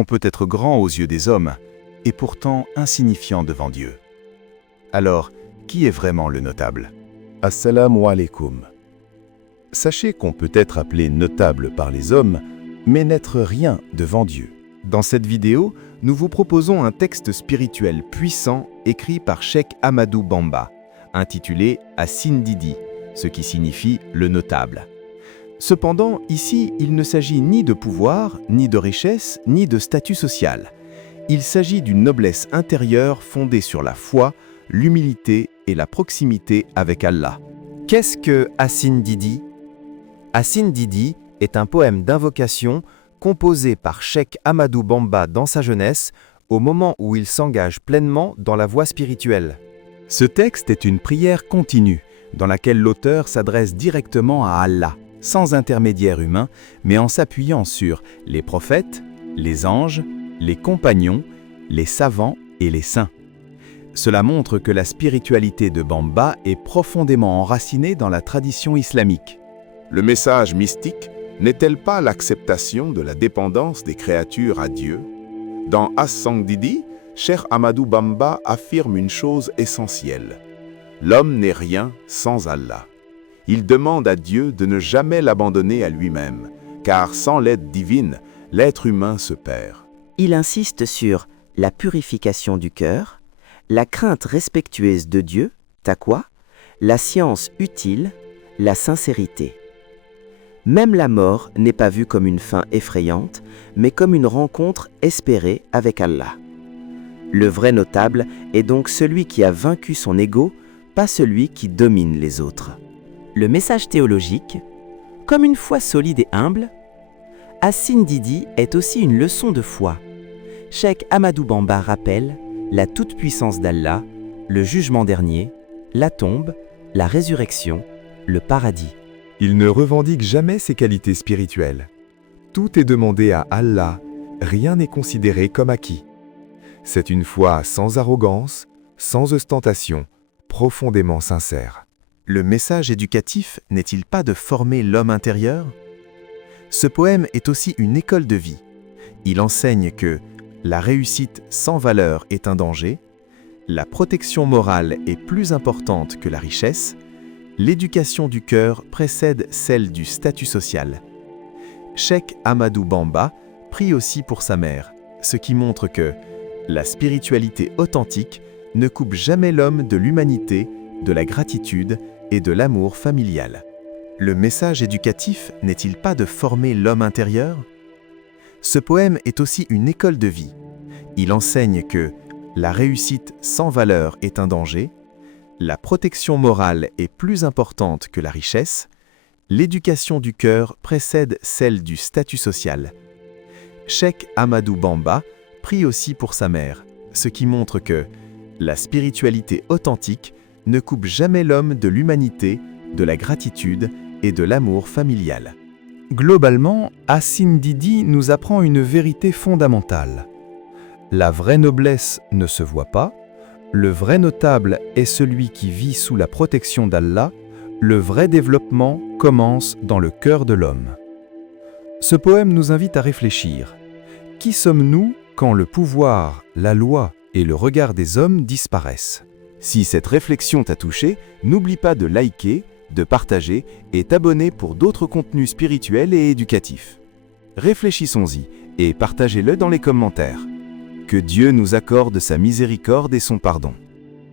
On peut être grand aux yeux des hommes, et pourtant insignifiant devant Dieu. Alors, qui est vraiment le notable? Assalamu alaikum. Sachez qu'on peut être appelé notable par les hommes, mais n'être rien devant Dieu. Dans cette vidéo, nous vous proposons un texte spirituel puissant écrit par Cheikh Ahmadou Bamba, intitulé Asin Didi, ce qui signifie le notable. Cependant, ici, il ne s'agit ni de pouvoir, ni de richesse, ni de statut social. Il s'agit d'une noblesse intérieure fondée sur la foi, l'humilité et la proximité avec Allah. Qu'est-ce que Asin Didi? Asin Didi est un poème d'invocation composé par Cheikh Ahmadou Bamba dans sa jeunesse, au moment où il s'engage pleinement dans la voie spirituelle. Ce texte est une prière continue, dans laquelle l'auteur s'adresse directement à Allah, sans intermédiaire humain, mais en s'appuyant sur les prophètes, les anges, les compagnons, les savants et les saints. Cela montre que la spiritualité de Bamba est profondément enracinée dans la tradition islamique. Le message mystique n'est-elle pas l'acceptation de la dépendance des créatures à Dieu? Dans Asin Didi, Cheikh Ahmadou Bamba affirme une chose essentielle. L'homme n'est rien sans Allah. Il demande à Dieu de ne jamais l'abandonner à lui-même, car sans l'aide divine, l'être humain se perd. Il insiste sur la purification du cœur, la crainte respectueuse de Dieu, taqwa, la science utile, la sincérité. Même la mort n'est pas vue comme une fin effrayante, mais comme une rencontre espérée avec Allah. Le vrai notable est donc celui qui a vaincu son ego, pas celui qui domine les autres. Le message théologique, comme une foi solide et humble, Asin Didi est aussi une leçon de foi. Cheikh Ahmadou Bamba rappelle la toute-puissance d'Allah, le jugement dernier, la tombe, la résurrection, le paradis. Il ne revendique jamais ses qualités spirituelles. Tout est demandé à Allah, rien n'est considéré comme acquis. C'est une foi sans arrogance, sans ostentation, profondément sincère. Le message éducatif n'est-il pas de former l'homme intérieur? Ce poème est aussi une école de vie. Il enseigne que la réussite sans valeur est un danger, la protection morale est plus importante que la richesse, l'éducation du cœur précède celle du statut social. Cheikh Ahmadou Bamba prie aussi pour sa mère, ce qui montre que la spiritualité authentique ne coupe jamais l'homme de l'humanité, de la gratitude et de l'amour familial. Le message éducatif n'est-il pas de former l'homme intérieur? Ce poème est aussi une école de vie. Il enseigne que la réussite sans valeur est un danger, la protection morale est plus importante que la richesse, l'éducation du cœur précède celle du statut social. Cheikh Ahmadou Bamba prie aussi pour sa mère, ce qui montre que la spiritualité authentique ne coupe jamais l'homme de l'humanité, de la gratitude et de l'amour familial. Globalement, Asin Didi nous apprend une vérité fondamentale. La vraie noblesse ne se voit pas, le vrai notable est celui qui vit sous la protection d'Allah, le vrai développement commence dans le cœur de l'homme. Ce poème nous invite à réfléchir. Qui sommes-nous quand le pouvoir, la loi et le regard des hommes disparaissent? Si cette réflexion t'a touché, n'oublie pas de liker, de partager et t'abonner pour d'autres contenus spirituels et éducatifs. Réfléchissons-y et partagez-le dans les commentaires. Que Dieu nous accorde sa miséricorde et son pardon.